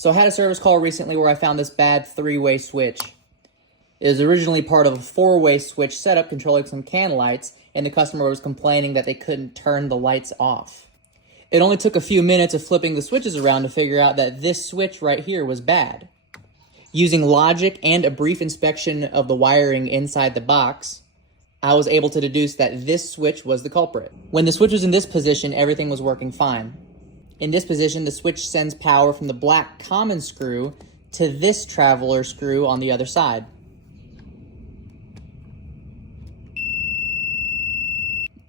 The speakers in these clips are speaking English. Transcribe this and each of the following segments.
So I had a service call recently where I found this bad 3-way switch. It was originally part of a 4-way switch setup controlling some can lights, and the customer was complaining that they couldn't turn the lights off. It only took a few minutes of flipping the switches around to figure out that this switch right here was bad. Using logic and a brief inspection of the wiring inside the box, I was able to deduce that this switch was the culprit. When the switch was in this position, everything was working fine. In this position, the switch sends power from the black common screw to this traveler screw on the other side.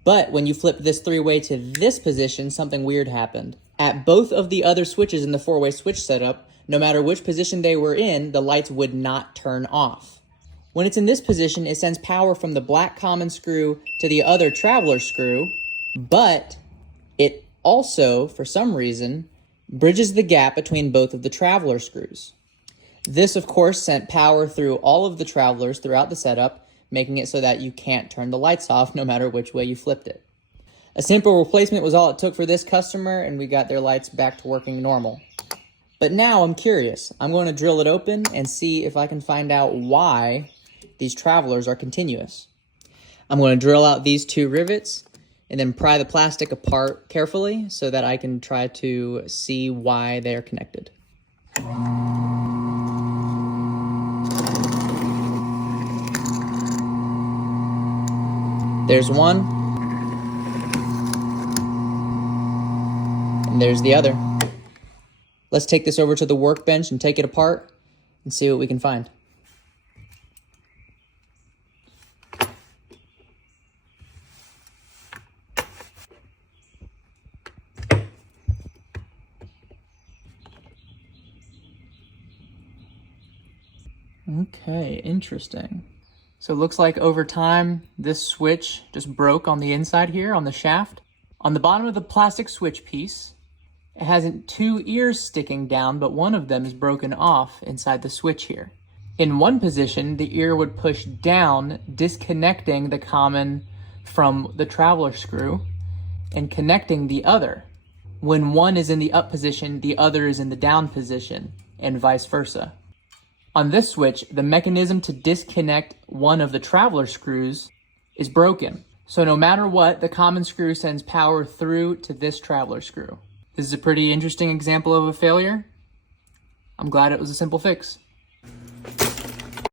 But when you flip this 3-way to this position, something weird happened. At both of the other switches in the 4-way switch setup, no matter which position they were in, the lights would not turn off. When it's in this position, it sends power from the black common screw to the other traveler screw, but it also, for some reason, bridges the gap between both of the traveler screws. This, of course, sent power through all of the travelers throughout the setup, making it so that you can't turn the lights off no matter which way you flipped it. A simple replacement was all it took for this customer, and we got their lights back to working normal. But now I'm curious. I'm going to drill it open and see if I can find out why these travelers are continuous. I'm going to drill out these 2 rivets and then pry the plastic apart carefully so that I can try to see why they are connected. There's one, and there's the other. Let's take this over to the workbench and take it apart and see what we can find. Okay, interesting. So it looks like over time, this switch just broke on the inside here on the shaft. On the bottom of the plastic switch piece, it has 2 ears sticking down, but one of them is broken off inside the switch here. In one position, the ear would push down, disconnecting the common from the traveler screw and connecting the other. When one is in the up position, the other is in the down position, and vice versa. On this switch, the mechanism to disconnect one of the traveler screws is broken. So no matter what, the common screw sends power through to this traveler screw. This is a pretty interesting example of a failure. I'm glad it was a simple fix.